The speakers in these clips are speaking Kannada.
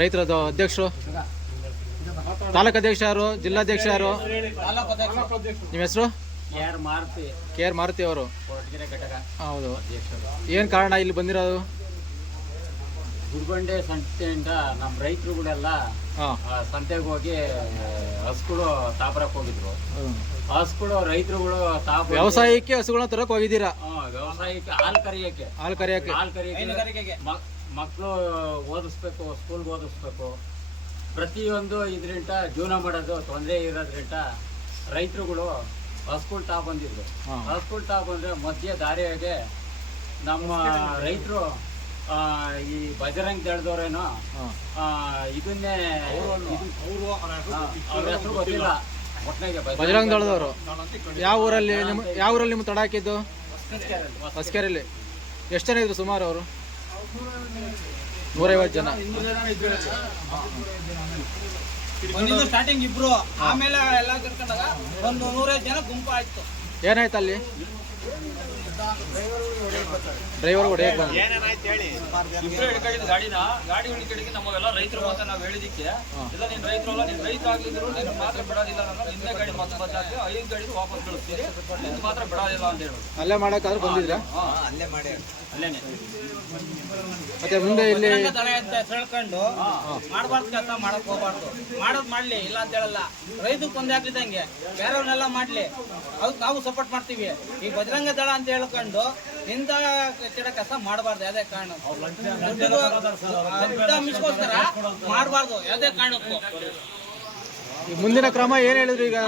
ರೈತರ ಅಧ್ಯಕ್ಷರು, ತಾಲೂಕು ಅಧ್ಯಕ್ಷ ಯಾರು, ಜಿಲ್ಲಾಧ್ಯಕ್ಷ ಯಾರು? ನಿಮ್ಮ ಹೆಸರು? ಕೆ ಆರ್ ಮಾರುತಿ ಅವರು. ಹೌದು. ಏನು ಕಾರಣ ಇಲ್ಲಿ ಬಂದಿರೋದು? ಗುರುಬಂಡೆ ಸಂತೆಯಿಂದ ನಮ್ಮ ರೈತರುಗಳೆಲ್ಲ ಸಂತೆಗೆ ಹೋಗಿ ಹಸುಗಳು ತಾಪರಕ್ಕೆ ಹೋಗಿದ್ರು. ಹಸುಗಳು ರೈತರುಗಳು ವ್ಯವಸಾಯಕ್ಕೆ ಹಸುಗಳನ್ನ ತರಕ್ ಹೋಗಿದ್ದೀರಾ? ವ್ಯವಸಾಯಕ್ಕೆ ಹಾಲು ಕರಿಯಕ್ಕೆ ಮಕ್ಕಳು ಓದಿಸ್ಬೇಕು, ಸ್ಕೂಲ್ಗೆ ಓದಿಸ್ಬೇಕು. ಪ್ರತಿಯೊಂದು ಇದರಿಂದ ಜೀವನ ಮಾಡೋದು ತೊಂದರೆ ಇರೋದ್ರಿಂದ ರೈತರುಗಳು ಹಸುಗಳು ಬಂದಿದ್ರು. ಹಸುಗಳು ಬಂದ್ರೆ ಮಧ್ಯ ದಾರಿಯಾಗೆ ನಮ್ಮ ರೈತರು ಈ ಬಜರಂಗ್ ದಳದವ್ರೇನೋ ಇದನ್ನೇ ಅವ್ರ ಹೆಸರು ಗೊತ್ತಿಲ್ಲ. ಬಜರಂಗ್ ದಳದವರು ಯಾವ ಊರಲ್ಲಿ ನಿಮ್ಮ ತಡ ಹಾಕಿದ್ದು? ಹೊಸಕೆರೆಯಲ್ಲಿ. ಎಷ್ಟು ಜನ ಇದ್ರು ಸುಮಾರು? ಅವರು 150 ಜನ. ಸ್ಟಾರ್ಟಿಂಗ್ ಇಬ್ರು, ಆಮೇಲೆ ಎಲ್ಲ ಕರ್ಕೊಂಡಾಗ ಒಂದು 150 ಜನ ಗುಂಪು ಆಯ್ತು. ಏನಾಯ್ತು ಅಲ್ಲಿ? ಡ್ರೈವರ್ ಹೊಡೆಯಕ್ಕೆ ಬಂದ ಇಬ್ರು ಹಿಡ್ಕೊಂಡಿದ್ದು ಗಾಡಿ ಹಿಡ್ಕೊಂಡಿಗೆ ನಮಗೆಲ್ಲ ರೈತರು ಮಾತ್ರ ನಾವು ಹೇಳಿದಿಕ್ಕೆ ಇಲ್ಲ, ನೀನ್ ರೈತರು ಅಲ್ಲ, ನೀನ್ ರೈತ ಆಗ್ಲಿದ್ರು ನೀನು ಮಾತ್ರ ಬಿಡೋದಿಲ್ಲ, ಹಿಂದೆ ಗಾಡಿ ಮತ್ತೆ ಬದಲಾಗಿ 5 ಗಾಡಿ ವಾಪಸ್ ಕಳಿಸ್ತೀರಿ, ನಿಂದು ಮಾತ್ರ ಬಿಡೋದಿಲ್ಲ ಅಂತ ಹೇಳಿ ಅಲ್ಲೇ ಮಾಡಕ್ಕಾದ್ರೆ ಬಂದಿದ್ರ? ಅಲ್ಲೇ ಮಾಡಿ ಅಲ್ಲೇನೆ. ಮತ್ತೆ ಮುಂದೆ ಇಲ್ಲಿ ದನ ಅಂತ ಹೇಳ್ಕೊಂಡು ಮಾಡಬಾರ್ದು, ಕೆಲಸ ಮಾಡಕ್ ಹೋಗ್ಬಾರ್ದು. ಮಾಡೋದ್ ಮಾಡ್ಲಿ, ಇಲ್ಲ ಅಂತ ಹೇಳಲ್ಲ. ರೈತಕ್ಕೆ ತೊಂದರೆ ಆಗ್ತಿದ್ದಂಗೆ ಬೇರೆಯವ್ರನ್ನೆಲ್ಲ ಮಾಡ್ಲಿ, ಅದಕ್ಕೆ ನಾವು ಸಪೋರ್ಟ್ ಮಾಡ್ತೀವಿ. ಈ ಬಜರಂಗ ದಳ ಅಂತ ಹೇಳ್ಕೊಂಡು ಇಂಥ ಕೆಟ್ಟ ಕೆಲಸ ಮಾಡಬಾರ್ದು. ಯಾವುದೇ ಕಾರಣ ಮಿಸ್ಕೋಸ್ಕರ ಮಾಡಬಾರ್ದು, ಯಾವುದೇ ಕಾರಣಕ್ಕೂ. ಮುಂದಿನ ಕ್ರಮ ಏನ್ ಹೇಳಿದ್ರು ಈಗ?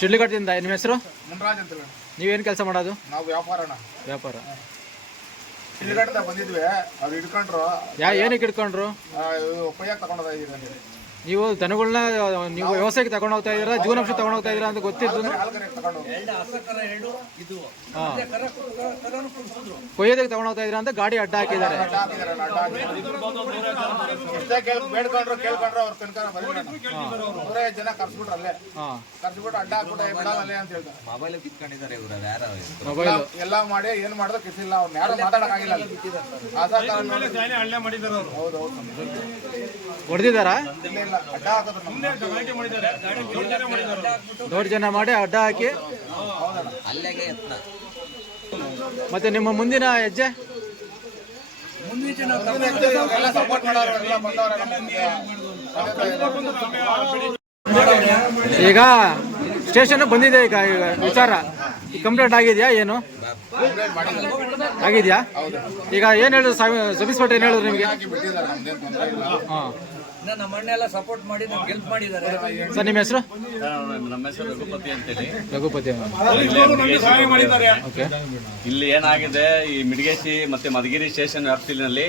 ಶಿಡ್ಲಘಟ್ಟದಿಂದ. ನಿಮ್ಮ ಹೆಸರು? ಮುನ್ರಾಜ್ ಅಂತ. ನೀವೇನು ಕೆಲಸ ಮಾಡೋದು? ನಾವು ವ್ಯಾಪಾರ. ಶಿಡ್ಲಘಟ್ಟದಿಂದ ಬಂದಿದ್ವಿ. ಅದು ಹಿಡ್ಕೊಂಡ್ರು. ಏನಕ್ಕೆ ಹಿಡ್ಕೊಂಡ್ರು? ಕೊಯ್ಯಾಕ್ ತಗೊಂಡೋದ. ನೀವು ದನಗಳನ್ನ ನೀವು ವ್ಯವಸಾಯಕ್ಕೆ ತಗೊಂಡು ಹೋಗ್ತಾ ಇದೀರಾ, ಜೀವನಾಂಶ ತಗೊಂಡು ಹೋಗ್ತಾ ಇದೀರಾ ಅಂತ ಗೊತ್ತಿದ್ದು ಕೊಯ್ಯೋದಕ್ಕೆ ತಗೊಂಡು ಹೋಗ್ತಾ ಇದೀರಾ ಅಂತ ಗಾಡಿ ಅಡ್ಡ ಹಾಕಿದ್ದಾರೆ. ಬೇಡ್ಕೊಂಡ್ರು ಕೇಳ್ಕೊಂಡ್ರು ಅವ್ರ ತನಕ 150 ಜನ ಕರ್ಸ್ಬಿಟ್ರು. ಅಲ್ಲೇ ಕರ್ಸ್ಬಿಟ್ಟು ಅಡ್ಡ ಹಾಕ್ಬಿಟ್ಟು ಬಿಡಲ್ಲ ಅಂತ ಹೇಳ್ತಾರೆ. ಮೊಬೈಲ್ ಎಲ್ಲ ಮಾಡಿ ಏನ್ ಮಾಡಿದ್ರು ಕಿಸಿಲ್ಲ. ಅವ್ರು ಯಾರು ಮಾತಾಡಕ್ಕಾಗಿಲ್ಲ. ಹೌದು. ಹೊಡೆದಿದ್ದಾರಾ? ಅಡ್ಡ ಹಾಕೋದು ದೊಡ್ಡ ಜನ ಮಾಡಿ ಅಡ್ಡ ಹಾಕಿ. ಮತ್ತೆ ನಿಮ್ಮ ಮುಂದಿನ ಹೆಜ್ಜೆ? ಸಪೋರ್ಟ್ ಮಾಡೋರೆಲ್ಲ ಬಂದವರ. ಈಗ ಸ್ಟೇಷನ್ ಬಂದಿದೆ. ಈಗ ವಿಚಾರ ಕಂಪ್ಲೇಂಟ್ ಆಗಿದೆಯಾ? ಏನು ಆಗಿದೆಯಾ? ಈಗ ಏನ್ ಹೇಳಿದ್ರು ಸಬ್ ಇನ್ಸ್ಪೆಕ್ಟರ್? ಏನ್ ಹೇಳಿದ್ರು ನಿಮ್ಗೆ? ನಮ್ಮ ಅಣ್ಣೆಲ್ಲ ಸಪೋರ್ಟ್ ಮಾಡಿ ಹೆಲ್ಪ್ ಮಾಡಿದ್ದಾರೆ. ಸರ್ ನಿಮ್ಮ ಹೆಸರು? ನಮ್ಮ ಹೆಸರು ರಘುಪತಿ ಅಂತೇಳಿ. ರಘುಪತಿ. ಇಲ್ಲಿ ಏನಾಗಿದೆ, ಈ ಮಿಡಗೇಶಿ ಮತ್ತೆ ಮಧುಗಿರಿ ಸ್ಟೇಷನ್ ವ್ಯಾಪ್ತಿನಲ್ಲಿ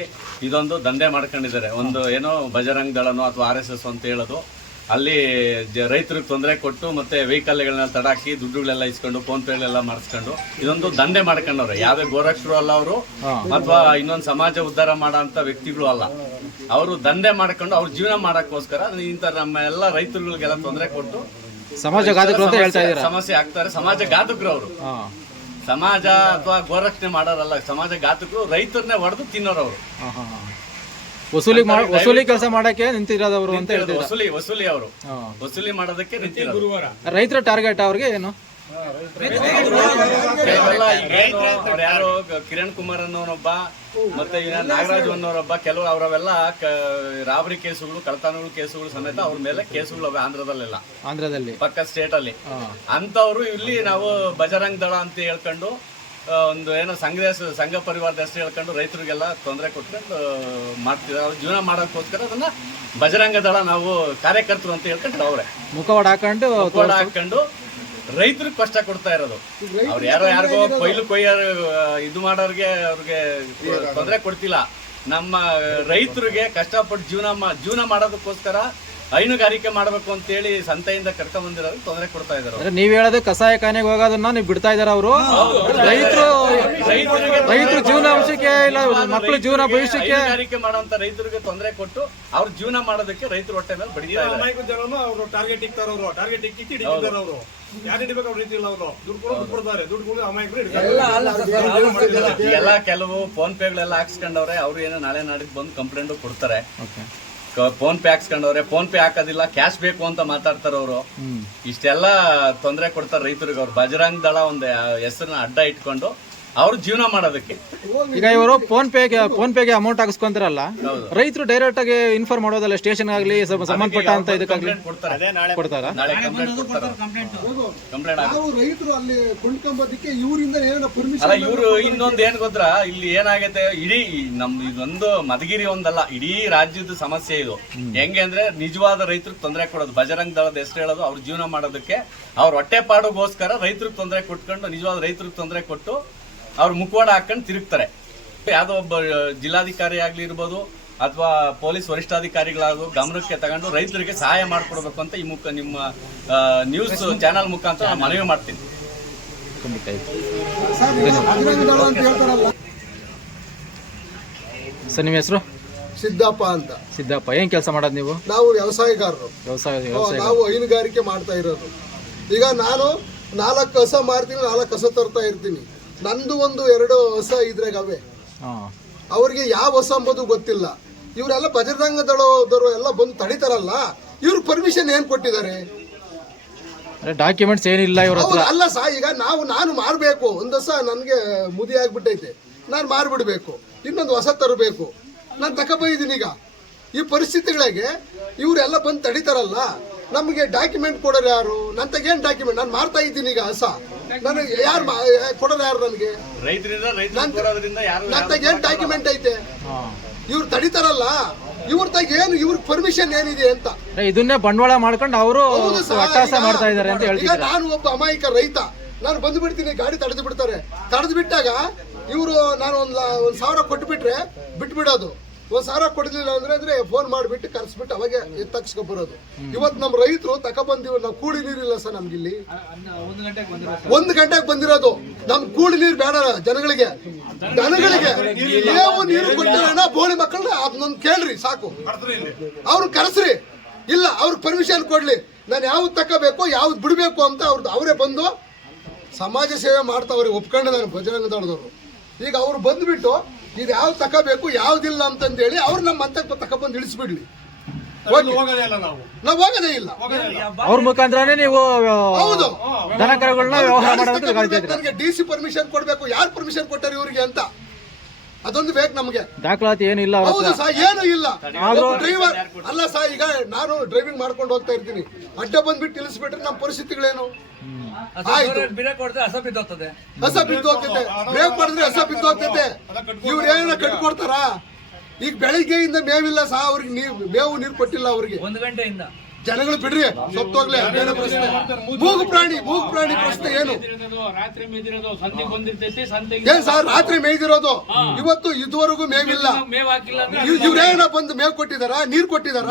ಇದೊಂದು ದಂಧೆ ಮಾಡ್ಕೊಂಡಿದ್ದಾರೆ. ಒಂದು ಏನೋ ಬಜರಂಗ್ ದಳನೋ ಅಥವಾ RSS ಅಂತ ಹೇಳೋದು. ಅಲ್ಲಿ ರೈತರಿಗೆ ತೊಂದರೆ ಕೊಟ್ಟು ಮತ್ತೆ ವೆಹಿಕಲ್ಗಳನ್ನ ತಡಾಕಿ ದುಡ್ಡುಗಳೆಲ್ಲ ಇಸ್ಕೊಂಡು ಫೋನ್ ಪೇಗಳೆಲ್ಲ ಮಾಡಿಸ್ಕೊಂಡು ಇದೊಂದು ದಂಧೆ ಮಾಡ್ಕೊಂಡವ್ರೆ. ಯಾವ್ದೇ ಗೋರಕ್ಷರು ಅಲ್ಲ ಅವರು, ಅಥವಾ ಇನ್ನೊಂದು ಸಮಾಜ ಉದ್ಧಾರ ಮಾಡೋ ಅಂತ ವ್ಯಕ್ತಿಗಳು ಅಲ್ಲ. ಅವರು ದಂಧೆ ಮಾಡ್ಕೊಂಡು ಅವ್ರ ಜೀವನ ಮಾಡಕ್ಕೋಸ್ಕರ ಇಂಥ ನಮ್ಮ ಎಲ್ಲ ರೈತರುಗಳಿಗೆಲ್ಲ ತೊಂದರೆ ಕೊಟ್ಟು ಸಮಾಜಘಾತಕರು ಅಂತ ಹೇಳ್ತಾ ಇದ್ದಾರೆ. ಸಮಸ್ಯೆ ಆಗ್ತಾರೆ. ಸಮಾಜ ಘಾತಕರು ಅವರು. ಸಮಾಜ ಅಥವಾ ಗೋರಕ್ಷಣೆ ಮಾಡೋರಲ್ಲ, ಸಮಾಜ ಘಾತಕರು. ರೈತರನ್ನೇ ಹೊಡೆದು ತಿನ್ನೋರವರು. ವಸೂಲಿ ಕೆಲಸ ಮಾಡಕ್ಕೆ ನಿಂತಿರೋದವರು ಅಂತ ಹೇಳ್ತಾರೆ. ವಸೂಲಿ ಅವರು ವಸೂಲಿ ಮಾಡೋದಕ್ಕೆ ನಿಂತಿರೋದು. ರೈತರ ಟಾರ್ಗೆಟ್ ಅವ್ರಿಗೆ ಏನು? ಯಾರು ಕಿರಣ್ ಕುಮಾರ್ ಅನ್ನೋನೊಬ್ಬ, ಮತ್ತೆ ನಾಗರಾಜ್ ಅನ್ನೋರೊಬ್ಬ, ಕೆಲವರು ಅವರವೆಲ್ಲ ರಾಬರಿ ಕೇಸುಗಳು, ಕಳ್ತನಗಳು ಕೇಸುಗಳು ಸಮೇತ ಅವ್ರ ಮೇಲೆ ಕೇಸುಗಳು ಅವೆ ಆಂಧ್ರದಲ್ಲಿ ಪಕ್ಕ ಸ್ಟೇಟ್ ಅಲ್ಲಿ. ಅಂತವ್ರು ಇಲ್ಲಿ ನಾವು ಬಜರಂಗ್ ದಳ ಅಂತ ಹೇಳ್ಕೊಂಡು ಒಂದು ಏನೋ ಸಂಘ ಪರಿವಾರದ ಹೆಸರು ಹೇಳ್ಕೊಂಡು ರೈತರಿಗೆಲ್ಲ ತೊಂದರೆ ಕೊಟ್ಕೊಂಡು ಮಾಡ್ತಿದ್ದಾರೆ. ಅವ್ರ ಜೀವನ ಮಾಡೋಕ್ಕೋಸ್ಕರ ಅದನ್ನ ಬಜರಂಗ ದಳ ನಾವು ಕಾರ್ಯಕರ್ತರು ಅಂತ ಹೇಳ್ಕೊಂಡು ಅವ್ರೆ ಮುಖವಾಡ ಹಾಕೊಂಡು ರೈತರಿಗೆ ಕಷ್ಟ ಕೊಡ್ತಾ ಇರೋದು. ಅವ್ರು ಯಾರಿಗೋ ಕೊಯ್ಯೋ ಇದು ಮಾಡೋರಿಗೆ ಅವ್ರಿಗೆ ತೊಂದರೆ ಕೊಡ್ತಿಲ್ಲ. ನಮ್ಮ ರೈತರಿಗೆ ಕಷ್ಟಪಟ್ಟು ಜೀವನ ಮಾಡೋದಕ್ಕೋಸ್ಕರ ಹೈನುಗಾರಿಕೆ ಮಾಡಬೇಕು ಅಂತೇಳಿ ಸಂತೆಯಿಂದ ಕರ್ಕೊಂಡ್ ಬಂದಿರೋದು ತೊಂದರೆ ಕೊಡ್ತಾ ಇದ್ದಾರೆ. ಅಂದ್ರೆ ನೀವ್ ಹೇಳೋದು ಕಸಾಯ ಖಾನೆಗೆ ಹೋಗೋದನ್ನ ನೀವು ಬಿಡ್ತಾ ಇದಾರೆ ಅವರು. ರೈತರು ಜೀವನ ಭವಿಷ್ಯಕ್ಕೆ ಇಲ್ಲ ಮಕ್ಕಳ ಜೀವನ ಭವಿಷ್ಯಕ್ಕೆ ಹೈನುಗಾರಿಕೆ ಮಾಡುವಂತ ರೈತರಿಗೆ ತೊಂದರೆ ಕೊಟ್ಟು ಅವ್ರ ಜೀವನ ಮಾಡೋದಕ್ಕೆ ರೈತರು ಹೊಟ್ಟೆ ಮೇಲೆ ಬಡಿತಾ ಇದ್ದಾರೆ. ಅವರು ಟಾರ್ಗೆಟ್ ಇಕ್ತಾರೆ, ಅವರು ಟಾರ್ಗೆಟ್ ಇಕ್ಕಿ ಹಿಡಿತಾರೆ. ಅವರು ಯಾರು ಹಿಡಿಬೇಕು ಅವ್ರ ರೀತಿ ಇಲ್ಲ. ಅವರು ದುಡ್ಡು ಕೊಡ್ತಾರೆ, ದುಡ್ಡು ಕೊಡಿ ಅಮಾಯಕರು ಎಲ್ಲ ಕೆಲವು ಫೋನ್ ಪೇಗಳೆಲ್ಲ ಹಾಕ್ಸ್ಕೊಂಡವ್ರೆ. ಅವ್ರು ಏನೋ ನಾಳೆ ನಾಡಿದ್ದು ಬಂದು ಕಂಪ್ಲೇಂಟ್ ಕೊಡ್ತಾರೆ. ಫೋನ್ ಪೇ ಹಾಕ್ಸ್ಕೊಂಡವ್ರೆ, ಫೋನ್ ಪೇ ಹಾಕೋದಿಲ್ಲ, ಕ್ಯಾಶ್ ಬೇಕು ಅಂತ ಮಾತಾಡ್ತಾರೆ ಅವರು. ಇಷ್ಟೆಲ್ಲ ತೊಂದರೆ ಕೊಡ್ತಾರೆ ರೈತರಿಗೆ. ಅವ್ರು ಬಜರಂಗ್ ದಳ ಒಂದು ಹೆಸರನ್ನ ಅಡ್ಡ ಇಟ್ಕೊಂಡು ಅವ್ರು ಜೀವನ ಮಾಡೋದಕ್ಕೆ. ಈಗ ಇವರು ಫೋನ್ ಪೇಗೆ ಅಮೌಂಟ್ ಹಾಕಿಸ್ಕೊಂತಾರಲ್ಲ, ರೈತರು ಡೈರೆಕ್ಟ್ ಆಗಿ ಇನ್ಫಾರ್ಮ್ ಮಾಡೋದಲ್ಲ ಸ್ಟೇಷನ್ ಆಗ್ಲಿ ಸಂಬಂಧಪಟ್ಟ ಅಂತ ಇದಕ್ಕಾಗ್ಲಿ ಕೊಡ್ತಾರ. ನಾಳೆ ಕಂಪ್ಲೇಂಟ್ ಕೊಡ್ತಾರೆ. ಕಂಪ್ಲೇಂಟ್ ರೈತರು ಅಲ್ಲಿ ಕೊಂಡ್ಕೊಂಬೋದಕ್ಕೆ ಇವರಿಂದ ಏನಾರ ಪರ್ಮಿಷನ್ ಅಲ್ಲ. ಇವರು ಇನ್ನೊಂದು ಏನ್ ಗೊತ್ತಾ, ಇಲ್ಲಿ ಏನಾಗೈತೆ, ಇಡೀ ನಮ್ದು ಇದೊಂದು ಮಧುಗಿರಿ ಒಂದಲ್ಲ, ಇಡೀ ರಾಜ್ಯದ ಸಮಸ್ಯೆ ಇದು. ಹೆಂಗೆ ಅಂದ್ರೆ ನಿಜವಾದ ರೈತರಿಗೆ ತೊಂದರೆ ಕೊಡೋದು. ಬಜರಂಗ್ ದಳದ ಹೆಸರು ಹೇಳೋದು ಅವ್ರು ಜೀವನ ಮಾಡೋದಕ್ಕೆ, ಅವ್ರ ಹೊಟ್ಟೆ ಪಾಡುಗೋಸ್ಕರ ರೈತರಿಗೆ ತೊಂದರೆ ಕೊಟ್ಕೊಂಡು, ನಿಜವಾದ ರೈತರಿಗೆ ತೊಂದರೆ ಕೊಟ್ಟು ಅವ್ರು ಮುಖವಾಡ ಹಾಕೊಂಡು ತಿರುಗ್ತಾರೆ. ಯಾವ್ದೋ ಒಬ್ಬ ಜಿಲ್ಲಾಧಿಕಾರಿ ಆಗ್ಲಿ ಇರ್ಬೋದು ಅಥವಾ ಪೊಲೀಸ್ ವರಿಷ್ಠಾಧಿಕಾರಿಗಳಾಗೋ ಗಮನಕ್ಕೆ ತಗೊಂಡು ರೈತರಿಗೆ ಸಹಾಯ ಮಾಡ್ಕೊಡ್ಬೇಕು ಅಂತ ಈ ನಿಮ್ಮ ನ್ಯೂಸ್ ಚಾನಲ್ ಮುಖಾಂತರ ನಾನು ಮನವಿ ಮಾಡ್ತೀನಿ. ಸರ್ ನಿಮ್ಮ ಹೆಸರು? ಸಿದ್ದಪ್ಪ ಅಂತ. ಸಿದ್ದಪ್ಪ, ಏನ್ ಕೆಲಸ ಮಾಡೋದು ನೀವು? ನಾವು ವ್ಯವಸಾಯಗಾರರು. ನಾವು ಹೈನುಗಾರಿಕೆ ಮಾಡ್ತಾ ಇರೋದು. ಈಗ ನಾನು 4 ಹಸ ಮಾರ್ತೀನಿ, 4 ಹಸ ತರ್ತಾ ಇರ್ತೀನಿ. ನಂದು 1-2 ಹಸ ಇದ್ರಾಗವೆ. ಅವ್ರಿಗೆ ಯಾವ ಹಸ ಅಂಬೋದು ಗೊತ್ತಿಲ್ಲ. ಇವರೆಲ್ಲ ಬಜರಂಗ ದಳದವರು ಎಲ್ಲ ಬಂದು ತಡಿತಾರಲ್ಲ, ಇವ್ರ ಪರ್ಮಿಷನ್ ಏನ್ ಕೊಟ್ಟಿದ್ದಾರೆ? ಡಾಕ್ಯುಮೆಂಟ್ಸ್ ಏನಿಲ್ಲ ಇವ್ರ ಹತ್ರ. ಅಲ್ಲ ಸಾ, ಈಗ ನಾನು ಮಾರ್ಬೇಕು, ಒಂದು ಹಸ ನನ್ಗೆ ಮುದಿ ಆಗ್ಬಿಟ್ಟೈತೆ, ನಾನು ಮಾರ್ಬಿಡ್ಬೇಕು, ಇನ್ನೊಂದು ಹೊಸ ತರಬೇಕು, ನಾನು ತಗೊಂಡಿದ್ದೀನಿ. ಈಗ ಈ ಪರಿಸ್ಥಿತಿಗಳಿಗೆ ಇವರೆಲ್ಲ ಬಂದು ತಡಿತಾರಲ್ಲ, ನಮಗೆ ಡಾಕ್ಯುಮೆಂಟ್ ಕೊಡೋರು ಯಾರು? ನಂತಗೇನ್ ಡಾಕ್ಯುಮೆಂಟ್? ನಾನು ಮಾರ್ತಾ ಇದ್ದೀನಿ ಈಗ ಹಸ, ನನಗೆ ಯಾರು ಕೊಡೋರು ಯಾರು? ನನಗೆ ನಂತಗೇನ್ ಡಾಕ್ಯುಮೆಂಟ್ ಐತೆ? ಇವ್ರು ತಡಿತಾರಲ್ಲ, ಇವ್ರತಾಗೇನು, ಇವ್ರ ಪರ್ಮಿಷನ್ ಏನಿದೆ ಅಂತ ಇದನ್ನೇ ಬಂಡವಾಳ ಮಾಡ್ಕೊಂಡು ಅವರು ಅಟ್ಟಾಸ ಮಾಡ್ತಾ ಇದ್ದಾರೆ ಅಂತ ಈಗ ಹೇಳ್ತಿದ್ದಾರೆ. ನಾನು ಒಬ್ಬ ಅಮಾಯಕ ರೈತ, ನಾನು ಬಂದು ಬಿಡ್ತೀನಿ, ಗಾಡಿ ತಡೆದು ಬಿಡ್ತಾರೆ. ತಡೆದು ಬಿಟ್ಟಾಗ ಇವರು ನಾನು 1,000 ಕೊಟ್ಬಿಟ್ರೆ ಬಿಟ್ಬಿಡೋದು. 1,000 ಕೊಡಲಿಲ್ಲ ಅಂದ್ರೆ ಫೋನ್ ಮಾಡಿಬಿಟ್ಟು ಕರ್ಸ್ಬಿಟ್ಟು ಅವಾಗೆ ತಗ್ಸ್ಕೊಬರೋದು. ಇವತ್ತು ನಮ್ಮ ರೈತರು ತಗೊಬಂದಿವ್. ನಾವು ಕೂಳಿ ನೀರಿಲ್ಲ ಸರ್ ನಮ್ಗಿಲ್ಲಿ. 1 ಗಂಟೆಗೆ ಬಂದಿರೋದು. ನಮ್ ಕೂಳಿ ನೀರು ಬೇಡ ಜನಗಳಿಗೆ. ನೀವು ನೀರು ಕೊಟ್ಟಿರೋಣ ಬೋಳಿ ಮಕ್ಕಳನ್ನ ಅದನ್ನೊಂದು ಕೇಳ್ರಿ ಸಾಕು. ಅವ್ರು ಕರೆಸ್ರಿ. ಇಲ್ಲ, ಅವ್ರ ಪರ್ಮಿಷನ್ ಕೊಡ್ಲಿ. ನಾನು ಯಾವ್ದು ತಗೋಬೇಕು ಯಾವ್ದು ಬಿಡ್ಬೇಕು ಅಂತ ಅವರೇ ಬಂದು ಸಮಾಜ ಸೇವೆ ಮಾಡ್ತಾವ್ರೆ. ಒಪ್ಕೊಂಡು ನಾನು ಬಜರಂಗ ದಳದವರು. ಈಗ ಅವ್ರು ಬಂದ್ಬಿಟ್ಟು ಇದು ಯಾವ್ದು ತಗೋಬೇಕು ಯಾವ್ದಿಲ್ಲ ಅಂತಂದೇಳಿ ಅವ್ರು ನಮ್ಮ ಹಂತಕ್ಕೆ ತಗೊಬಂದು ಇಳಿಸ್ಬಿಡ್ಲಿ. ನಾವು ಹೋಗೋದೇ ಇಲ್ಲ. ಅವ್ರ ಮುಖಾಂತರನೇ ನೀವು ಹೌದು, ದನ ಕರುಗಳನ್ನ ವ್ಯವಹಾರ ಮಾಡೋದಕ್ಕೆ ನನಗೆ DC ಪರ್ಮಿಷನ್ ಕೊಡ್ಬೇಕು. ಯಾರು ಪರ್ಮಿಷನ್ ಕೊಟ್ಟಾರೆ ಇವ್ರಿಗೆ ಅಂತ ಅದೊಂದು ಬೇಕು ನಮಗೆ. ದಾಖಲಾತಿ ಏನಿಲ್ಲ. ಹೌದು ಸಾ, ಏನು ಇಲ್ಲ. ಡ್ರೈವರ್ ಅಲ್ಲ ಸಾ, ಈಗ ನಾನು ಡ್ರೈವಿಂಗ್ ಮಾಡ್ಕೊಂಡು ಹೋಗ್ತಾ ಇರ್ತೀನಿ, ಅಡ್ಡ ಬಂದ್ಬಿಟ್ಟು ಇಳಿಸ್ಬಿಟ್ರೆ ನಮ್ಮ ಪರಿಸ್ಥಿತಿಗಳೇನು? ಹಸ ಬಿದ್ದೋಗ್ತದೆ, ಬ್ರೇಕ್ ಮಾಡಿದ್ರೆ ಹಸ ಬಿದ್ದೋಗ್ತೈತೆ. ಇವ್ರು ಏನ ಕಟ್ಕೊಡ್ತಾರ? ಈಗ ಬೆಳಿಗ್ಗೆಯಿಂದ ಮೇವಿಲ್ಲ ಸಹ, ಅವ್ರಿಗೆ ನೀರು ಕೊಟ್ಟಿಲ್ಲ. ಅವ್ರಿಗೆ 1 ಗಂಟೆಯಿಂದ ಜನಗಳು ಬಿಡ್ರಿ, ಸತ್ತೋಗ್ಲೆ. ಮೂಗು ಪ್ರಾಣಿ ಪ್ರಶ್ನೆ ಏನು? ಏನ್ ಸರ್ ರಾತ್ರಿ ಮೇಯ್ದಿರೋದು? ಇವತ್ತು ಇದುವರೆಗೂ ಮೇವಿಲ್ಲ. ಇವ್ರೇನ ಬಂದು ಮೇವ್ ಕೊಟ್ಟಿದಾರ, ನೀರ್ ಕೊಟ್ಟಿದಾರ?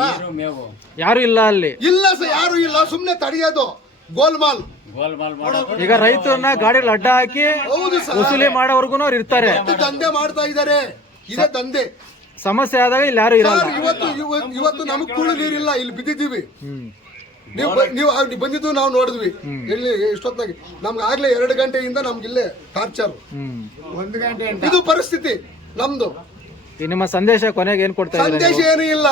ಯಾರು ಇಲ್ಲ ಅಲ್ಲಿ. ಇಲ್ಲ ಸರ್, ಯಾರು ಇಲ್ಲ. ಸುಮ್ನೆ ತಡೆಯೋದು ಗೋಲ್ಮಾಲ್. ಈಗ ರೈತರನ್ನ ಗಾಡಿಯಲ್ಲಿ ಅಡ್ಡ ಹಾಕಿ ವಸೂಲಿ ಮಾಡೋವರ್ಗು ಅವ್ರು ಇರ್ತಾರೆ. ದಂಧೆ ಮಾಡ್ತಾ ಇದಾರೆ. ಇದೇ ದಂಧೆ. ಸಮಸ್ಯೆ ಆದಾಗ ಇಲ್ಲಿ ಯಾರು ಇರಲ್ಲ. ಇವತ್ತು ನಮಗ್ ಕೂಳು ನೀರಿಲ್ಲ, ಇಲ್ಲಿ ಬಿದ್ದಿದ್ದೀವಿ. ನೀವು ಬಂದಿದ್ದು ನಾವು ನೋಡಿದ್ವಿ. ಎಲ್ಲಿ ಎಷ್ಟೊತ್ತಾಗಿ ನಮ್ಗೆ ಆಗ್ಲೇ 2 ಗಂಟೆಯಿಂದ ನಮ್ಗಿಲ್ಲೇ ಟಾರ್ಚರ್. 1 ಗಂಟೆ ಇದು ಪರಿಸ್ಥಿತಿ ನಮ್ದು. ನಿಮ್ಮ ಸಂದೇಶ ಕೊನೆಗೆ ಏನ್ ಕೊಡ್ತಾ ಇದ್ದಾರೆ? ಸಂದೇಶ ಏನು ಇಲ್ಲ.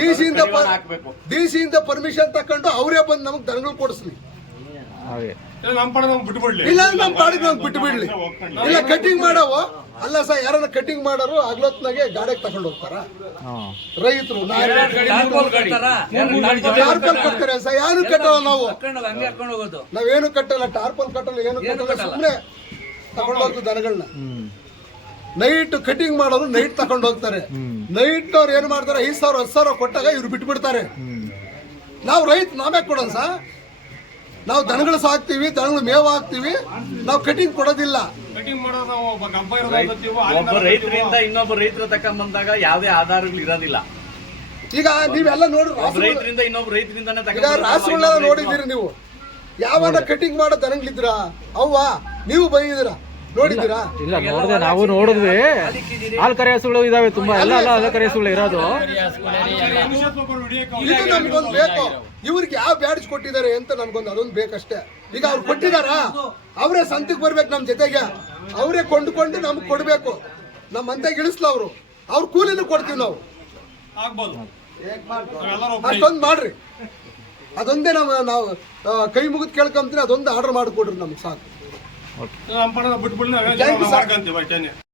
ಡಿಸಿಯಿಂದ ಪರ್ಮಿಷನ್ ತಕೊಂಡು ಅವರೇ ಬಂದು ನಮಗ್ ದನಗಳು ಕೊಡಿಸ್ಲಿ. ಇಲ್ಲ ನಮ್ಮ ಪಾಡಿಗೆ ನಮ್ಗೆ ಬಿಟ್ಟು ಬಿಡ್ಲಿ. ಇಲ್ಲ ಕಟಿಂಗ್ ಮಾಡವು ಅಲ್ಲ ಸರ್, ಯಾರನ್ನ ಕಟಿಂಗ್ ಮಾಡೋರು ಹಗಲೊತ್ನಾಗೆ ಗಾಡಿಗೆ ತಗೊಂಡು ಹೋಗ್ತಾರ ರೈತರು. ಟಾರ್ಪಲ್ ಕಟ್ತಾರೆ ಸರ್, ಯಾರು ಕಟ್ಟಲ್ಲ. ನಾವೇನು ಕಟ್ಟಲ್ಲ, ಟಾರ್ಪಲ್ ಕಟ್ಟಲ್ಲ, ಏನು ಕಟ್ಟಲ್ಲ. ಸುಮ್ಮನೆ ತಗೊಂಡು ಹೋಗ್ತು ದನಗಳನ್ನ. ನೈಟ್ ಕಟಿಂಗ್ ಮಾಡೋರು ನೈಟ್ ತಗೊಂಡು ಹೋಗ್ತಾರೆ. ನೈಟ್ ಅವ್ರು ಏನ್ ಮಾಡ್ತಾರೆ, 5,000 10,000 ಕೊಟ್ಟಾಗ ಇವ್ರು ಬಿಟ್ಟು ಬಿಡ್ತಾರೆ. ನಾವು ರೈತ ನಾವೇ ಕೊಡೋಣ ಸರ್. ನಾವು ದನಗಳು ಸಾಕ್ತಿವಿ, ದನಗಳು ಮೇವು ಹಾಕ್ತಿವಿ, ನಾವು ಕಟಿಂಗ್ ಕೊಡೋದಿಲ್ಲ. ಒಬ್ಬ ರೈತರಿಂದ ಇನ್ನೊಬ್ಬ ರೈತರ ತಕೊಂಡ್ ಬಂದಾಗ ಯಾವುದೇ ಆಧಾರಗಳು ಇರೋದಿಲ್ಲ. ಈಗ ನೀವೆಲ್ಲ ನೋಡಿ ರೈತರಿಂದ ಇನ್ನೊಬ್ಬ ರೈತರಿಂದಾನೇ ಈಗ ರಾಸುಗಳನ್ನೆಲ್ಲ ನೋಡಿದ್ದೀರಿ ನೀವು. ಯಾವನ್ನ ಕಟಿಂಗ್ ಮಾಡೋ ದನಗಳಿದ್ರ ಅವ್ವ ನೀವು ಬೈದಿರಾ ನೋಡಿದ್ದೀರಾ? ಇಲ್ಲ ನೋಡಿದೆ, ನಾವು ನೋಡಿದ್ವಿ. ಹಾಲು ಕರೆ ಹಸುಗಳು ಇದಾವೆ ತುಂಬಾ, ಎಲ್ಲ ಹಾಲು ಕರೆ ಹಸುಗಳು ಇರೋದು. ಇದು ನಮ್ಗೊಂದು ಬೇಕು. ಇವ್ರಿಗೆ ಯಾವ ಬ್ಯಾಡ್ಜ್ ಕೊಟ್ಟಿದ್ದಾರೆ ಅಂತ ನಮ್ಗೊಂದು ಅದೊಂದು ಬೇಕಷ್ಟೇ. ಈಗ ಅವ್ರು ಕೊಟ್ಟಿದಾರ, ಅವರೇ ಸಂತಿಗೆ ಬರ್ಬೇಕು ನಮ್ ಜೊತೆಗೆ, ಅವರೇ ಕೊಂಡ್ಕೊಂಡು ನಮ್ಗೆ ಕೊಡ್ಬೇಕು. ನಮ್ಮ ಮಂತೆಗೆ ಇಳಿಸ್ಲ ಅವ್ರ ಕೂಲಿನೂ ಕೊಡ್ತೀವಿ ನಾವು. ಅಷ್ಟೊಂದು ಮಾಡ್ರಿ, ಅದೊಂದೇ ನಾವು ಕೈ ಮುಗಿದು ಕೇಳ್ಕೊಂತೀನಿ, ಅದೊಂದು ಆರ್ಡರ್ ಮಾಡಿಕೊಡ್ರಿ ನಮ್ಗೆ ಸಾಕು. ನಮ್ಮ ಪಣ ಬಿಟ್ಬಿಟ್ಟು ನಾವೇ ಮಾಡ್ಕೊಂತೀವಿ ಅಷ್ಟೇ.